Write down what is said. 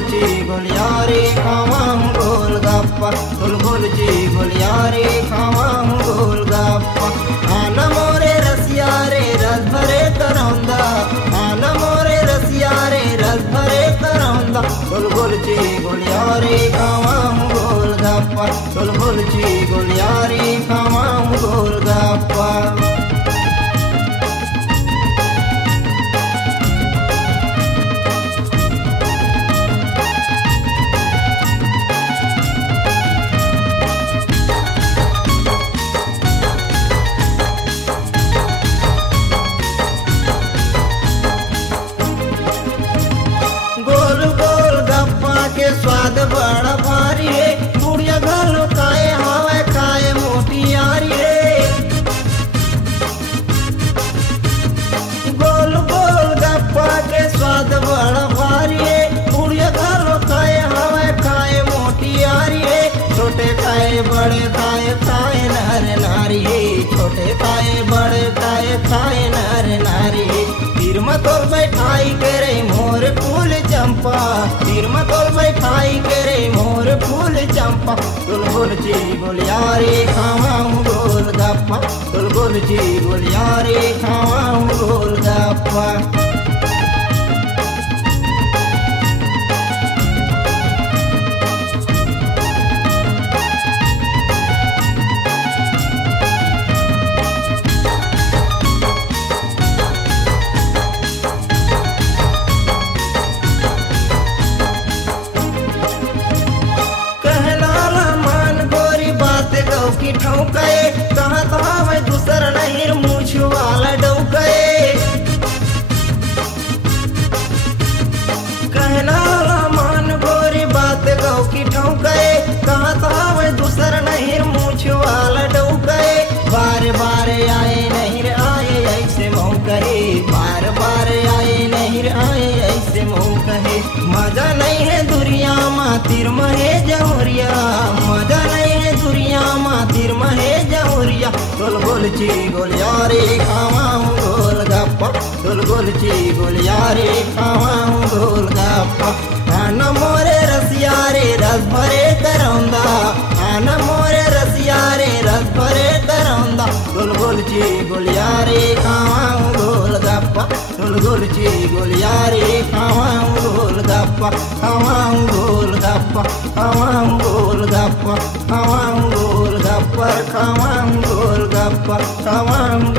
गुलची गुलियारे खावां गोलगप्पा, गुलची गुलियारे खावां गोलगप्पा। आना मोरे रसिया रे रस भरे करौंदा, आना मोरे रसिया रे रस भरे करौंदा। गुलची गुलियारे खावां गोलगप्पा, गुलची गुलियारे खावां गोलगप्पा। स्वाद बड़ा भारी रे, बुढ़िया घालो काए हवा खाए मोटी यारी रे। गोल गोल गप्पा के स्वाद बड़ा भारी रे, बुढ़िया घालो खाए हवा खाए मोटी यारी रे। छोटे खाए बड़े खाए खाए नर नारी, छोटे खाए बड़े खाए खाए नर नारी। तीर मतोल बैठाई करे मोर फूल चंपा, तीर मतोल बैठाई करे मोर फूल चंपा। गुलची गुलियारे खावां गोलगप्पा, गुलची गुलियारे खावां गोलगप्पा। की ठौकाए कहाँ कहाँ मैं दूसर नहीं मूछ वाला डौकाए। कहना मान गोरी बात गौ की ठौकाए कहाँ कहाँ मैं दूसर नहीं मूछ वाला डौकाए। बार बार आए नहीं आए ऐसे मोह कहे, बार बार आए नहीं आए ऐसे मोह कहे। मजा नहीं है दुरिया माँ तीर महे जमुरिया, मजा नहीं है दुरिया माँ तीर महे जमुरिया। गुलची गुलियारे खावां गोलगप्पा, गुलची गुलियारे खावां गोलगप्पा। आना मोरे रसिया रे रस भरे करौंदा, आना मोरे रसिया रे रस भरे करौंदा। गुलची गुलियारे खावां गोलगप्पा, गुलची गुलियारे खावां गोलगप्पा। खावां गोलगप्पा, खावां गोलगप्पा, खावां गोलगप्पा, खावां गोलगप्पा, खावां